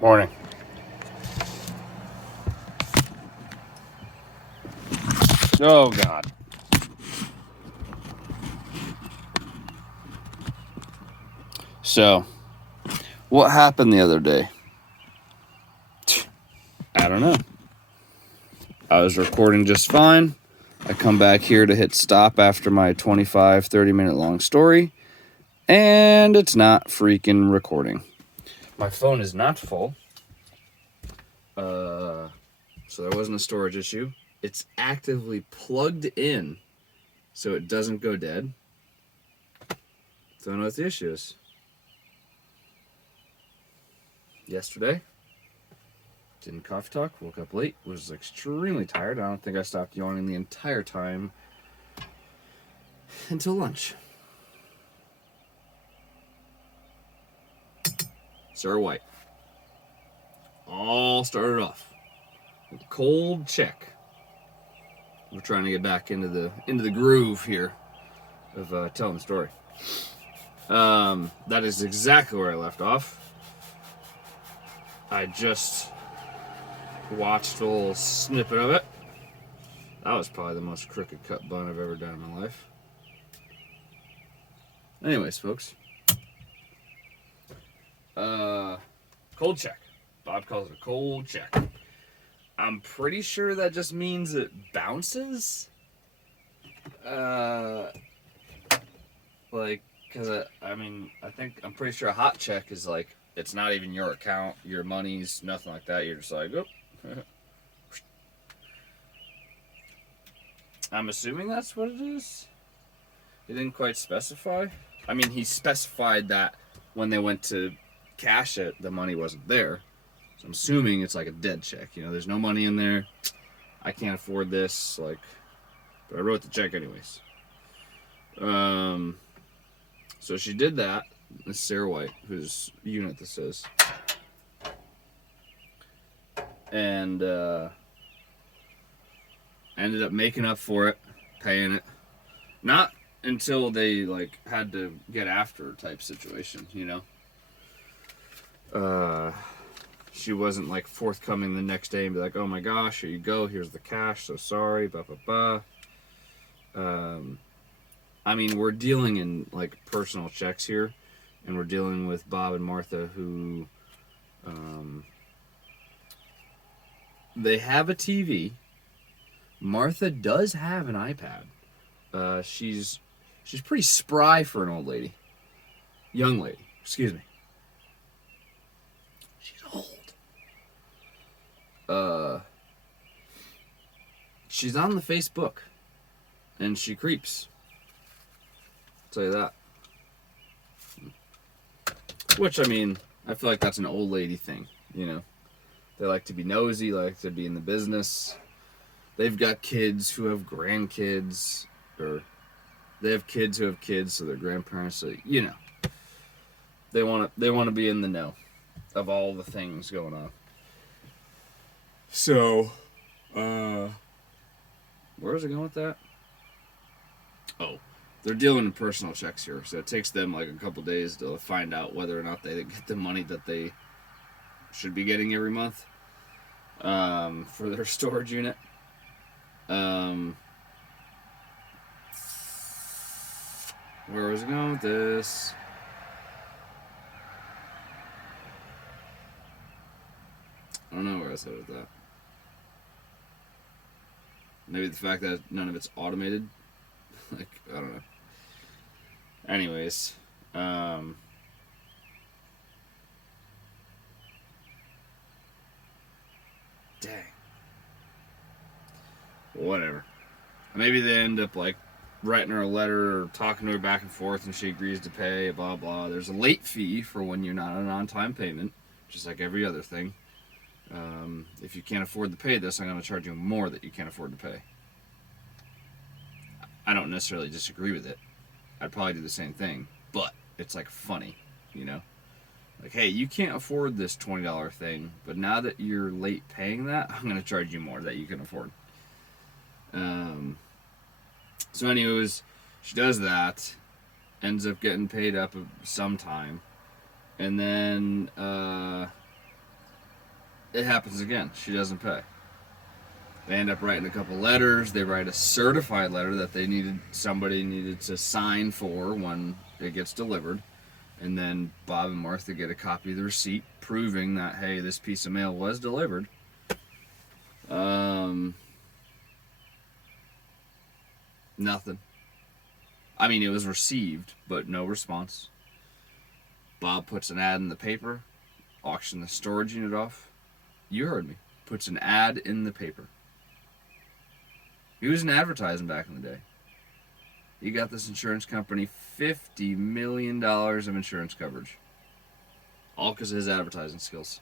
Morning. Oh, God. So, what happened the other day? I don't know. I was recording just fine. I come back here to hit stop after my 25, 30-minute long story, and it's not freaking recording. My phone is not full. So there wasn't a storage issue. It's actively plugged in so it doesn't go dead. Don't know what the issue is. Yesterday, didn't coffee talk, woke up late, was extremely tired. I don't think I stopped yawning the entire time until lunch. Sarah White. All started off with a cold check. We're trying to get back into the groove here of telling the story. That is exactly where I left off. I just watched a little snippet of it. That was probably the most crooked cut bun I've ever done in my life. Anyways, folks. Cold check. Bob calls it a cold check. I'm pretty sure that just means it bounces. Because I'm pretty sure a hot check is like, it's not even your account, your money's, nothing like that. You're just like, oh. I'm assuming that's what it is. He didn't quite specify. I mean, he specified that when they went to cash it, the money wasn't there. So I'm assuming it's like a dead check. You know, there's no money in there. I can't afford this. But I wrote the check anyways. So she did that. This is Sarah White, whose unit this is. And ended up making up for it, paying it. Not until they had to get after her type situation, you know. She wasn't forthcoming the next day and be like, oh my gosh, here you go, here's the cash, so sorry, blah blah blah. I mean, we're dealing in personal checks here, and we're dealing with Bob and Martha, who they have a TV. Martha does have an iPad. She's pretty spry for an old lady. Young lady, excuse me. She's old. She's on the Facebook, and she creeps. I'll tell you that. Which, I mean, I feel like that's an old lady thing, you know. They like to be nosy, like to be in the business. They've got kids who have grandkids, or they have kids who have kids, so they're grandparents. So, you know, they want to be in the know of all the things going on. So, where was I going with that? Oh, they're dealing in personal checks here, so it takes them a couple days to find out whether or not they get the money that they should be getting every month for their storage unit. Where was I going with this? I don't know where I was headed with that. Maybe the fact that none of it's automated. I don't know. Anyways, dang. Whatever. Maybe they end up writing her a letter or talking to her back and forth, and she agrees to pay. Blah blah. There's a late fee for when you're not an on-time payment, just like every other thing. If you can't afford to pay this, I'm going to charge you more that you can't afford to pay. I don't necessarily disagree with it. I'd probably do the same thing, but it's funny, you know? Hey, you can't afford this $20 thing, but now that you're late paying that, I'm going to charge you more that you can afford. So anyways, she does that, ends up getting paid up sometime, and then it happens again. She doesn't pay. They end up writing a couple letters. They write a certified letter that somebody needed to sign for when it gets delivered. And then Bob and Martha get a copy of the receipt proving that, hey, this piece of mail was delivered. Nothing. I mean, it was received, but no response. Bob puts an ad in the paper, auction the storage unit off. You heard me. Puts an ad in the paper. He was in advertising back in the day. He got this insurance company $50 million of insurance coverage. All because of his advertising skills.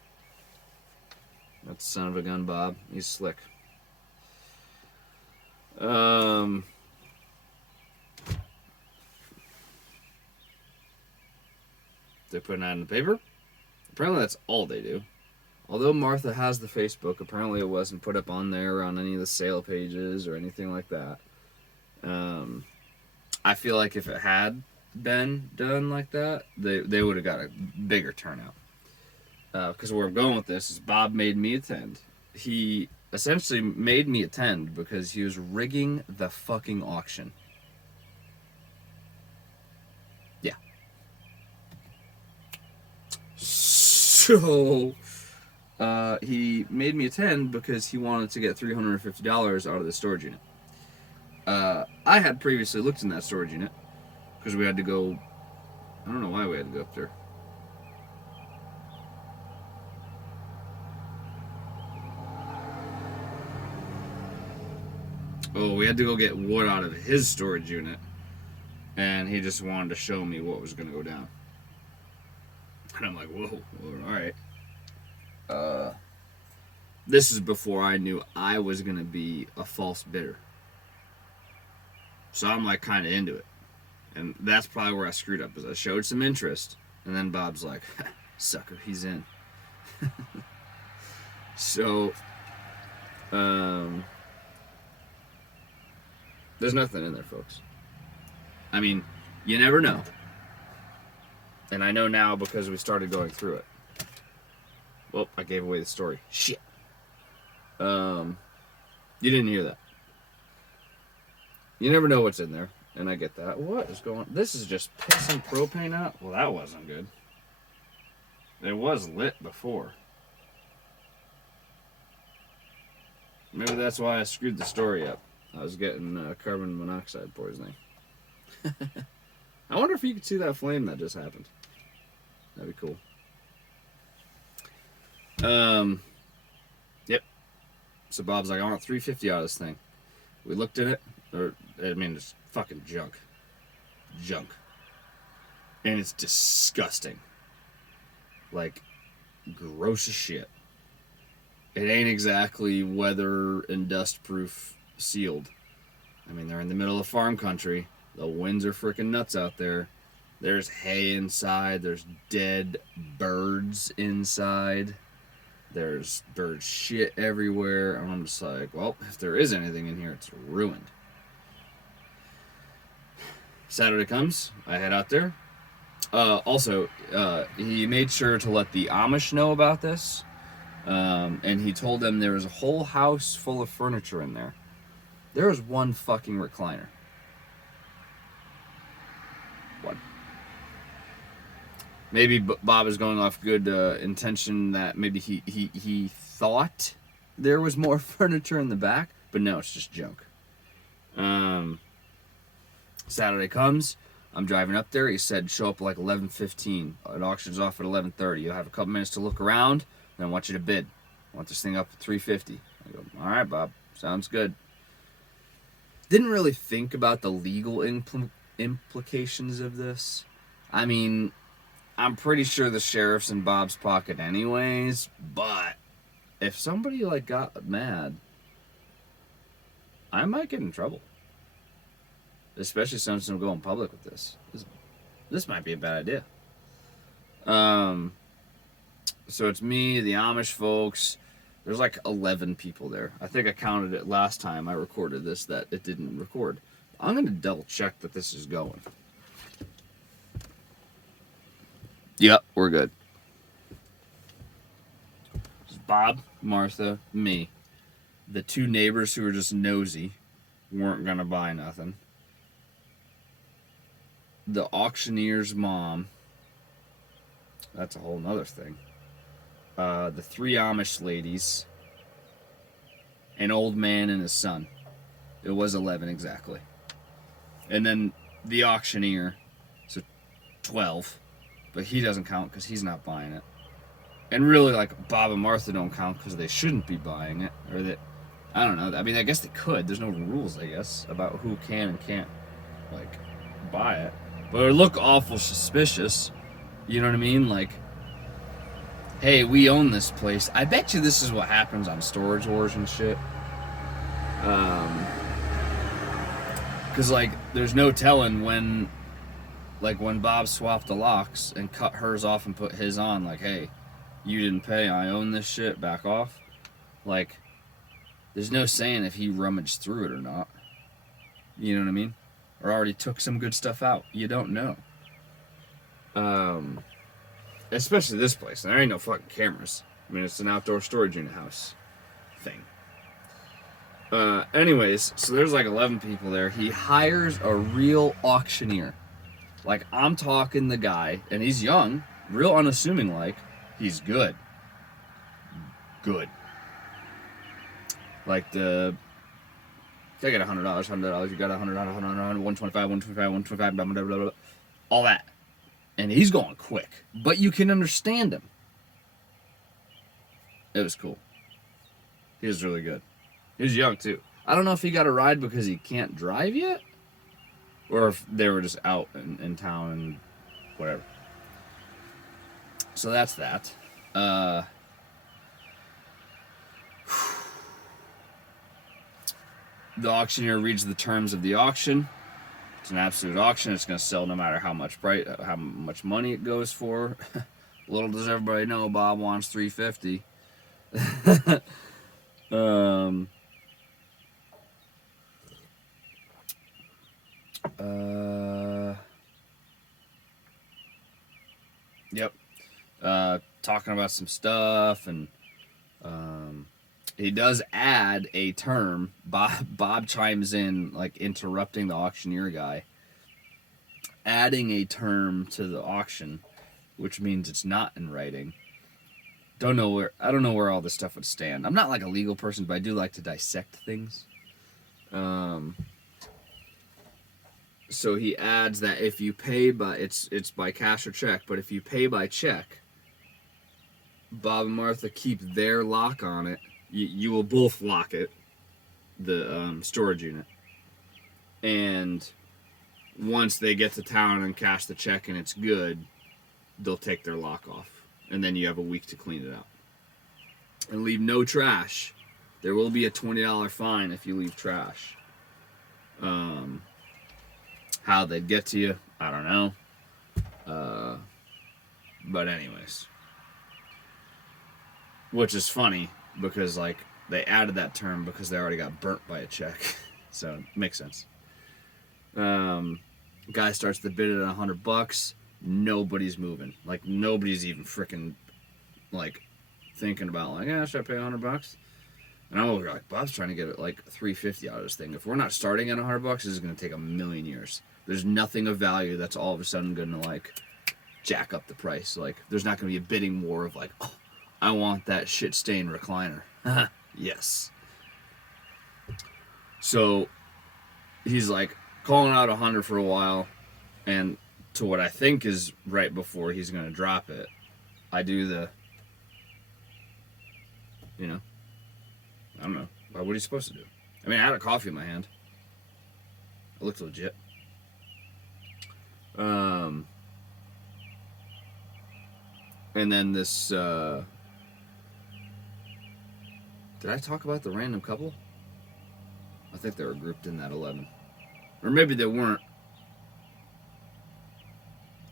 That son of a gun, Bob. He's slick. They put an ad in the paper. Apparently that's all they do. Although Martha has the Facebook, apparently it wasn't put up on there on any of the sale pages or anything like that. I feel like if it had been done like that, they would have got a bigger turnout. Because where I'm going with this is Bob made me attend. He essentially made me attend because he was rigging the fucking auction. Yeah. So, he made me attend because he wanted to get $350 out of the storage unit. I had previously looked in that storage unit because we had to go. I don't know why we had to go up there. Oh, we had to go get wood out of his storage unit, and he just wanted to show me what was going to go down. And I'm like, whoa, all right. This is before I knew I was going to be a false bidder. So I'm like kind of into it. And that's probably where I screwed up, is I showed some interest, and then Bob's like, sucker, he's in. So, there's nothing in there, folks. I mean, you never know. And I know now because we started going through it. Well, I gave away the story. Shit. You didn't hear that. You never know what's in there, and I get that. What is going on? This is just pissing propane out? Well, that wasn't good. It was lit before. Maybe that's why I screwed the story up. I was getting carbon monoxide poisoning. I wonder if you could see that flame that just happened. That'd be cool. Yep. So Bob's like, I want $350 out of this thing. We looked at it. It's fucking junk. Junk. And it's disgusting. Like, gross as shit. It ain't exactly weather and dust proof sealed. I mean, they're in the middle of farm country. The winds are freaking nuts out there. There's hay inside. There's dead birds inside. There's bird shit everywhere. And I'm just like, well, if there is anything in here, it's ruined. Saturday comes. I head out there. Also, he made sure to let the Amish know about this. And he told them there was a whole house full of furniture in there. There was one fucking recliner. What? Maybe Bob is going off good intention that maybe he thought there was more furniture in the back, but no, it's just junk. Saturday comes. I'm driving up there. He said show up like 11:15. It auctions off at 11:30. You'll have a couple minutes to look around, and I want you to bid. I want this thing up at $350. I go, all right, Bob. Sounds good. Didn't really think about the legal implications of this. I mean, I'm pretty sure the sheriff's in Bob's pocket anyways, but if somebody like got mad, I might get in trouble. Especially since I'm going public with this. This might be a bad idea. So it's me, the Amish folks. There's like 11 people there. I think I counted it last time I recorded this that it didn't record. I'm going to double check that this is going. Yep, we're good. Bob, Martha, me. The two neighbors who were just nosy weren't gonna buy nothing. The auctioneer's mom. That's a whole nother thing. The three Amish ladies. An old man and his son. It was 11 exactly. And then the auctioneer. So 12. But he doesn't count because he's not buying it. And really, like, Bob and Martha don't count because they shouldn't be buying it. Or that, I don't know. I mean, I guess they could. There's no rules, I guess, about who can and can't, like, buy it. But it would look awful suspicious. You know what I mean? Like, hey, we own this place. I bet you this is what happens on Storage Wars and shit. Because, like, there's no telling when, like, when Bob swapped the locks and cut hers off and put his on, like, hey, you didn't pay, I own this shit, back off. Like, there's no saying if he rummaged through it or not. You know what I mean? Or already took some good stuff out. You don't know. Especially this place. There ain't no fucking cameras. I mean, it's an outdoor storage unit house thing. Anyways, so there's like 11 people there. He hires a real auctioneer. Like, I'm talking the guy, and he's young, real unassuming like. He's good. Good. Like the... I got $100, $100, you got $100, $100, $125, $125, $125, blah, blah, blah, blah, all that. And he's going quick. But you can understand him. It was cool. He was really good. He was young, too. I don't know if he got a ride because he can't drive yet. Or if they were just out in town and whatever. So that's that. The auctioneer reads the terms of the auction. It's an absolute auction. It's going to sell no matter how much money it goes for. Little does everybody know, Bob wants $350. Yep. Talking about some stuff, and he does add a term. Bob chimes in, like, interrupting the auctioneer guy, adding a term to the auction, which means it's not in writing. I don't know where all this stuff would stand. I'm not like a legal person, but I do like to dissect things. So he adds that if you pay by it's by cash or check, but if you pay by check, Bob and Martha keep their lock on it. You will both lock it, the storage unit. And once they get to town and cash the check and it's good, they'll take their lock off. And then you have a week to clean it out. And leave no trash. There will be a $20 fine if you leave trash. How they'd get to you, I don't know. But anyways. Which is funny, because, like, they added that term because they already got burnt by a check. So, it makes sense. Guy starts the bid at $100. Nobody's moving. Like, nobody's even freaking, like, thinking about, like, yeah, should I pay $100? And I'm over like, Bob's trying to get, like, $350 out of this thing. If we're not starting at $100, this is going to take a million years. There's nothing of value that's all of a sudden going to, like, jack up the price. Like, there's not going to be a bidding war of, like, oh, I want that shit-stained recliner. Yes. So, he's, like, calling out 100 for a while, and to what I think is right before he's going to drop it, I do the, you know, I don't know. What are you supposed to do? I mean, I had a coffee in my hand. It looked legit. And then this, did I talk about the random couple? I think they were grouped in that 11. Or maybe they weren't.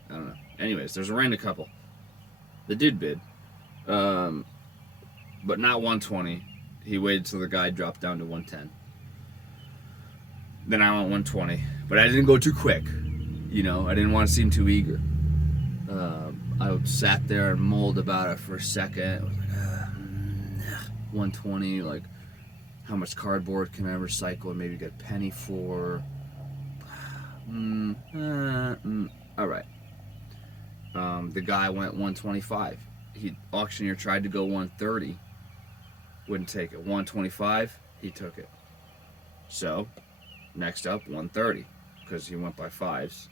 I don't know. Anyways, there's a random couple. The dude bid. But not 120. He waited till the guy dropped down to 110. Then I went 120. But I didn't go too quick. You know, I didn't want to seem too eager. I sat there and mulled about it for a second. I was like, 120, like how much cardboard can I recycle and maybe get a penny for. All right. The guy went 125. Auctioneer tried to go 130, wouldn't take it. 125, he took it. So next up 130, because he went by fives.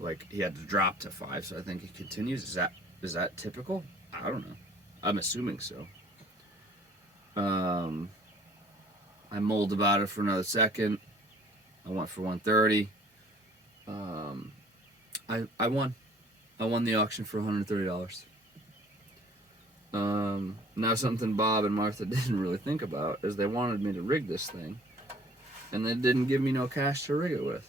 Like he had to drop to 5, so I think he continues. Is that typical? I don't know. I'm assuming so. I mulled about it for another second. I went for 130. I won. I won the auction for $130. Now something Bob and Martha didn't really think about is they wanted me to rig this thing, and they didn't give me no cash to rig it with.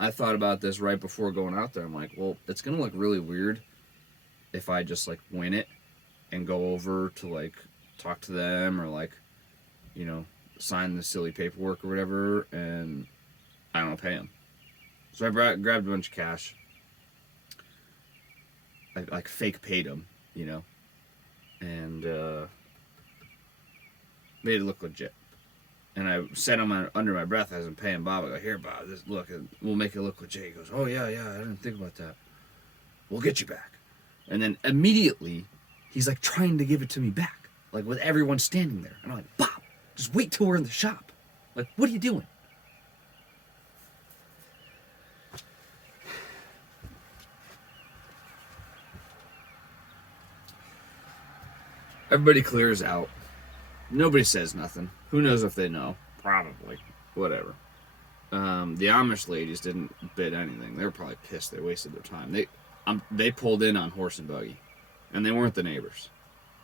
I thought about this right before going out there. I'm like, well, it's gonna look really weird if I just like win it and go over to like talk to them or like, you know, sign the silly paperwork or whatever, and I don't pay them. So I grabbed a bunch of cash. I like fake paid them, you know, and made it look legit. And I said under my breath as I'm paying Bob, I go, here, Bob, this, look, we'll make it look legit. He goes, oh, yeah, I didn't think about that. We'll get you back. And then immediately, he's like trying to give it to me back, like with everyone standing there. And I'm like, Bob, just wait till we're in the shop. Like, what are you doing? Everybody clears out. Nobody says nothing. Who knows if they know? Probably. Whatever. The Amish ladies didn't bid anything. They were probably pissed. They wasted their time. They pulled in on horse and buggy. And they weren't the neighbors.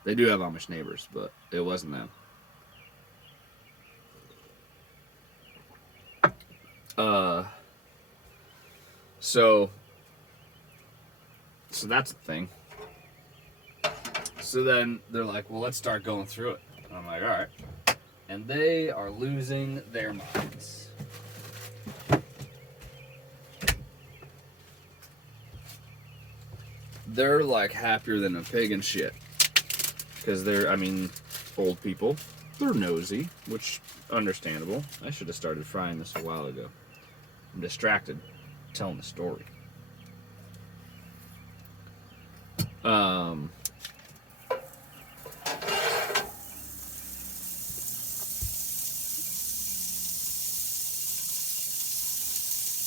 They do have Amish neighbors, but it wasn't them. So that's the thing. So then they're like, well, let's start going through it. And I'm like, all right. And they are losing their minds. They're like happier than a pig and shit. Because they're, old people. They're nosy, which understandable. I should have started frying this a while ago. I'm distracted telling the story.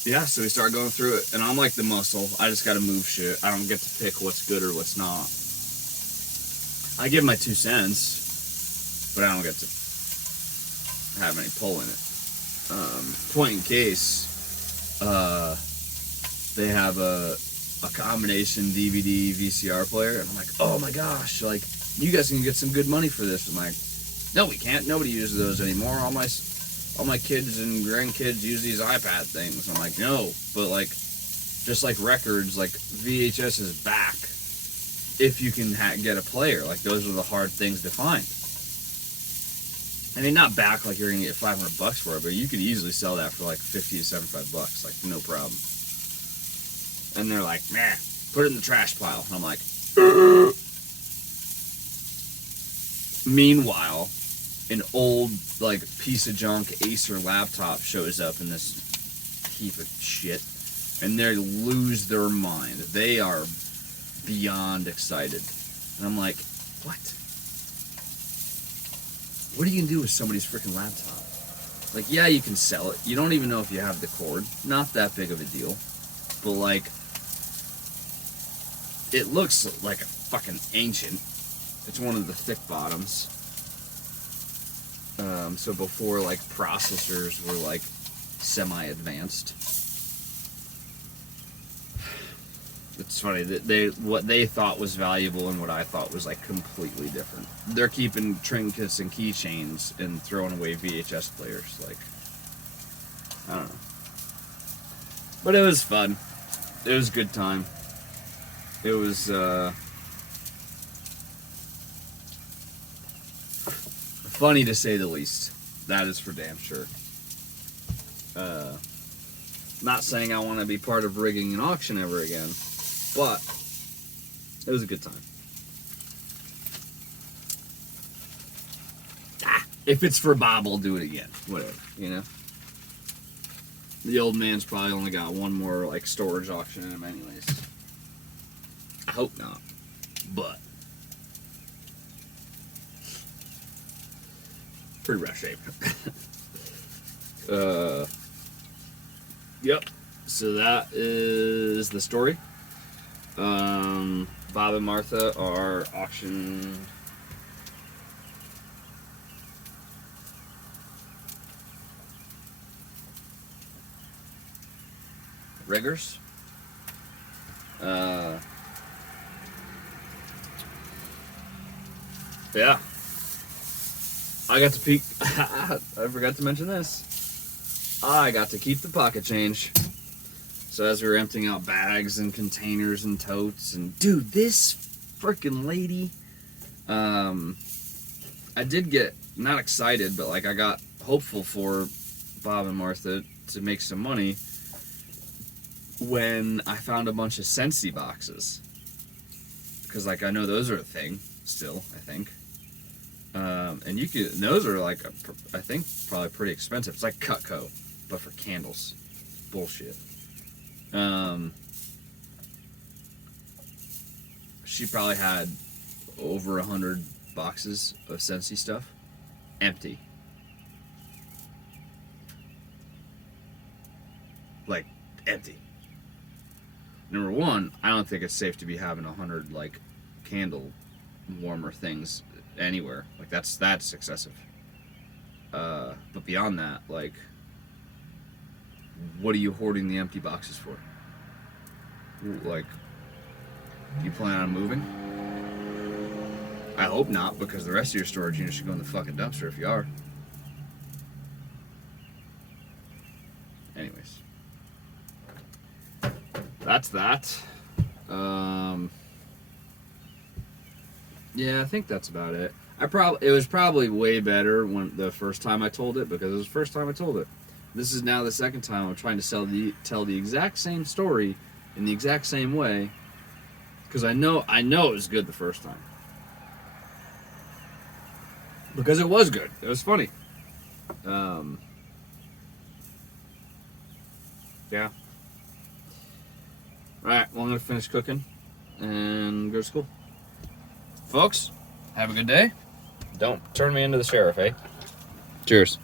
Yeah, so we start going through it, and I'm like the muscle. I just gotta move shit. I don't get to pick what's good or what's not. I give my 2 cents, but I don't get to have any pull in it. Point in case, they have a combination DVD VCR player, and I'm like, oh my gosh, like, you guys can get some good money for this. I'm like, no, we can't. Nobody uses those anymore. All my kids and grandkids use these iPad things. I'm like, no, but like, just like records, like VHS is back if you can get a player. Like, those are the hard things to find. I mean, not back like you're gonna get $500 for it, but you could easily sell that for like $50 to $75, like no problem. And they're like, meh, put it in the trash pile. And I'm like, ugh. Meanwhile, an old, like, piece of junk Acer laptop shows up in this heap of shit, and they lose their mind. They are beyond excited. And I'm like, what? What are you gonna do with somebody's freaking laptop? Like, yeah, you can sell it. You don't even know if you have the cord. Not that big of a deal. But, like, it looks like a fucking ancient. It's one of the thick bottoms. So before, like, processors were, like, semi-advanced. It's funny that what they thought was valuable and what I thought was, like, completely different. They're keeping trinkets and keychains and throwing away VHS players. Like, I don't know. But it was fun. It was a good time. It was, funny to say the least. That is for damn sure. Not saying I want to be part of rigging an auction ever again, but it was a good time. If it's for Bob, I'll do it again. Whatever, you know? The old man's probably only got one more, like, storage auction in him anyways. I hope not. But pretty rough shape. Yep. So that is the story. Bob and Martha are auction. Riggers. Yeah. I got to peek. I forgot to mention this. I got to keep the pocket change. So as we were emptying out bags and containers and totes, and dude, this freaking lady, I did get not excited, but like I got hopeful for Bob and Martha to make some money when I found a bunch of Scentsy boxes, because like I know those are a thing still, I think. And you can, those are like, I think probably pretty expensive. It's like Cutco, but for candles. Bullshit. She probably had over 100 boxes of Scentsy stuff. Empty. Like, empty. Number one, I don't think it's safe to be having 100, like, candle warmer things anywhere. Like, that's excessive. But beyond that, like, what are you hoarding the empty boxes for? Like, you plan on moving? I hope not, because the rest of your storage unit should go in the fucking dumpster if you are. Anyways. That's that. Yeah, I think that's about it. It was probably way better when the first time I told it, because it was the first time I told it. This is now the second time I'm trying to tell the exact same story in the exact same way, because I know it was good the first time. Because it was good. It was funny. Yeah. Alright, well, I'm going to finish cooking and go to school. Folks, have a good day. Don't turn me into the sheriff, eh? Cheers.